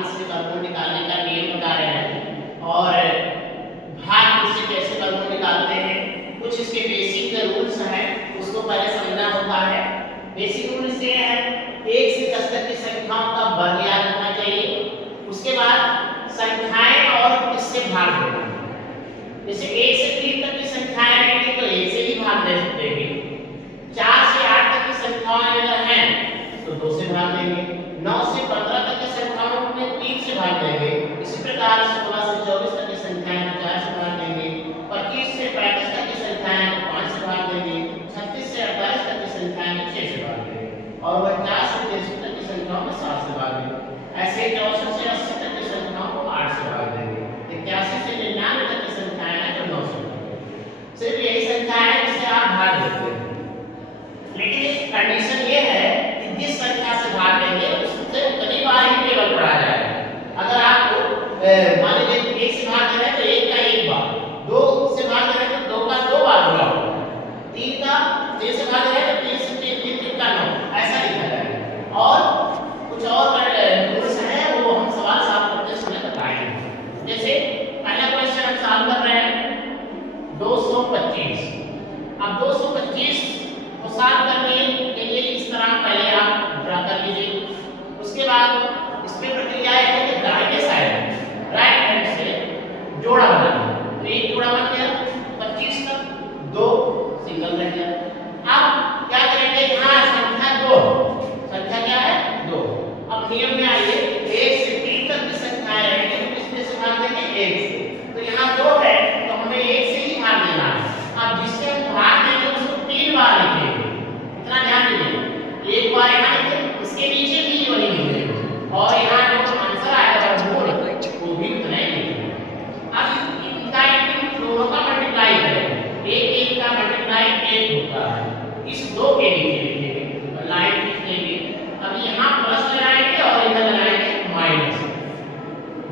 इससे वर्गमूल निकालने का नियम बता रहे हैं और भाग इससे कैसे वर्गमूल निकालते हैं, कुछ इसके बेसिक रूल्स हैं उसको पहले समझना होता है। बेसिक रूल से है 1 से 10 तक की संख्याओं का वर्ग याद रखना चाहिए। उसके बाद संख्याएं और किससे भाग देना, जैसे 1 से 3 तक की संख्याएं रहेंगी तो 1 से ही भाग दे सकते हैं। 4 से 8 तक की संख्याएं अगर हैं तो 2 से भाग देंगे। 9 से 15 तक की संख्याओं में 3 से भाग देंगे। इसी प्रकार 16 से 24 तक की संख्याएं 4 से भाग देंगे। 25 से 35 तक की संख्याएं 5 से भाग देंगे। 36 से 48 तक की संख्याएं 6 से भाग देंगे और 49 से 63 तक की संख्याओं में 7 से भाग देंगे। ऐसे 64 से 80 तक की संख्याओं को 8 से भाग देंगे। 81 से 99 तक की संख्याएं हैं तो 9 से भाग देंगे। सिर्फ यही संख्या है जिसे आप भाग देते हैं, लेकिन कंडीशन ये है कि जिस संख्या से भाग देंगे उससे उतनी बार ही टेबल पढ़ा जाएगा। अगर आपको मान लीजिए 1 से भाग दे रहे हैं तो 1 का 1 बार, 2 से भाग दे रहे हैं तो 2 का 2 बार होगा, 3 से भाग दे रहे हैं तो 3 से 3 का 9, ऐसा लिखा जाएगा। और कुछ और रूल्स हैं वो हम सवाल सॉल्व करते समय बताएंगे। जैसे पहला क्वेश्चन हम सॉल्व कर रहे हैं 225। अब 225 को सॉल्व करने के लिए इस तरह पहले आप ड्रा कर लीजिए। उसके बाद इसमें प्रक्रिया है कि दाहिने साइड राइट हैंड से जोड़ा बनाना, तो एक जोड़ा बन गया 25 तक, 2 सिंगल रह गया। अब क्या करेंगे, यहाँ संख्या 2, संख्या क्या है 2। अब नियम में आइए 1 से 3 तक की संख्याएं रहेंगी तो किसमें से भाग देंगे 1 से, तो यहाँ 2 है तो हमें 1 से ही भाग देना है। अब जिससे हम भाग देंगे उसको 3 बार लिखेंगे, इतना ध्यान दीजिए। एक बार यहाँ लिखे, उसके नीचे भी वही लिखेंगे और यहाँ जो आंसर आएगा वो भी उतना ही लिखेंगे। अब इनका इन दोनों का मल्टीप्लाई करेंगे, एक का मल्टीप्लाई 1 होता है, इस 2 के नीचे लिखेंगे, लाइन खींचेंगे। अब यहाँ प्लस लगाएंगे और इधर लगाएंगे माइनस,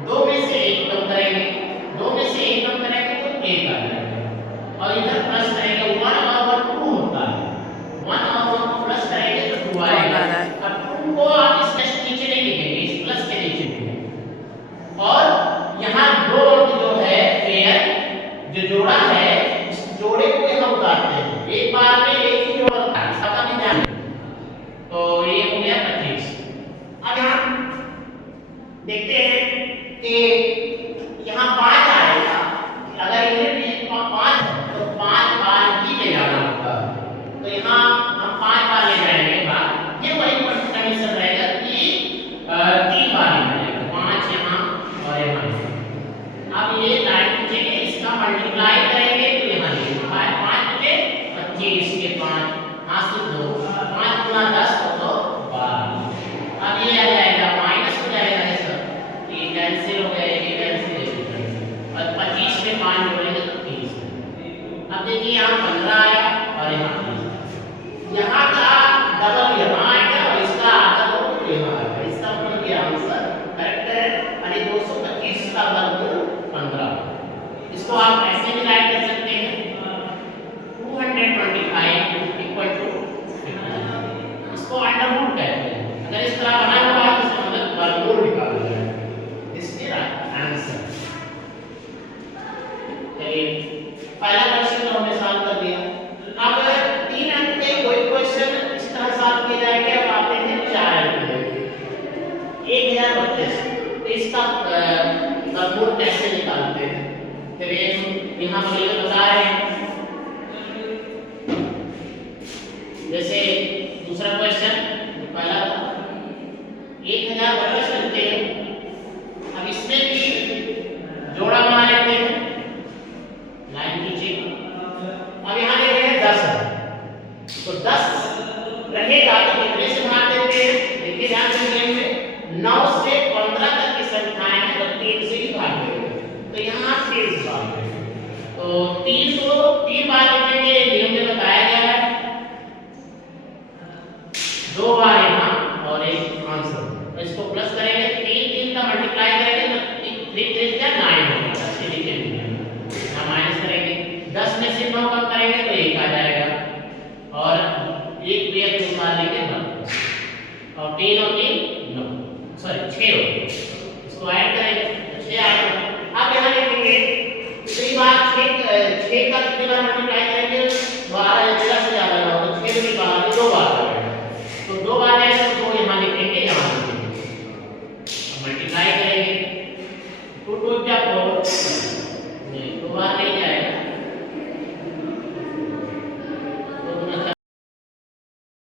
2 में से 1 कम करेंगे, 2 में से 1 कम करेंगे तो 1 आ जाएगा और इधर प्लस करेंगे 1/2 होता है, 1/2 प्लस करेंगे तो 2 आएगा। अब 2 को आप इस प्लस के नीचे नहीं लिखेंगे, इस प्लस के नीचे लिखेंगे और यहाँ 2 जो है पेयर जो जोड़ा है इस जोड़े को यहाँ उतारते हैं, एक बार में एक ही जोड़ा होता है, इसका नहीं ध्यान। तो ये हो गया 25। अब यहाँ देखते हैं कि यहाँ 5 आएगा, अगर यूनिट 5 है तो 5 बार ही ले जाना होगा, तो यहाँ हम 5 बार ले जाएंगे बार, ये वही कंडीशन रहेगा कि 3 बार ले जाएगा, 5 यहाँ और यहाँ। अब ये लाइन खींचेंगे, इसका मल्टीप्लाई करेंगे तो यहाँ लिखेंगे 5 के 25 के 5 हाथ से 2, 5 गुना 10 तो 12। अब ये आ जाएगा माइनस हो जाएगा, ये सब ये कैंसिल हो गया, ये कैंसिल और 25 में 5 जोड़ेंगे तो 30। अब देखिए यहाँ 15 आया और यहाँ 30, यहाँ का डबल यहाँ आएगा और इसका आधा तो यहाँ आएगा, इसका मतलब ये आंसर करेक्ट है। यानी 225 का वर्गमूल 15। इसको आप ऐसे भी राइट कर सकते हैं 225 इक्वल टू 50, इसको अंडररूट कहते हैं। अगर इस तरह बना हुआ है तो इसका मतलब वर्गमूल निकाल दिया है, दिस इज आंसर। चलिए पहला क्वेश्चन तो हमने सॉल्व कर दिया। अब 3 अंक के कोई क्वेश्चन इस तरह सॉल्व किया जाएगा। अब आते हैं 4 अंक के 1032, तो इसका वर्गमूल कैसे निकालते हैं, चलिए यहाँ पर बता रहे हैं। जैसे दूसरा क्वेश्चन पहला 1032 लिखते हैं। अब इसमें भी जोड़ा बना लेते हैं, लाइन खींचिए। अब यहाँ दे रहे हैं 10 है तो 10 रहेगा तो कितने से भाग देते हैं, देखिए ध्यान से 9 से 15 तक की संख्याएं हैं तो 3 से ही भाग देंगे, तो यहाँ 3 से भाग देंगे, तो 3 को 3 बार लिखेंगे, नियम में बताया गया है 2 बार यहाँ और एक आंसर। तो इसको प्लस करेंगे 3 का मल्टीप्लाई करेंगे तो 3 3 क्या 9 होगा, 10 के नीचे यहाँ माइनस करेंगे, 10 में से 9 कम करेंगे तो 1 आ जाएगा और एक पेयर 3 बार लेंगे और 3 और 3 9 सॉरी 6 हो गए। इसको ऐड करेंगे तो 6 आएगा। अब यहाँ लिखेंगे कितनी बार 6 का कितनी बार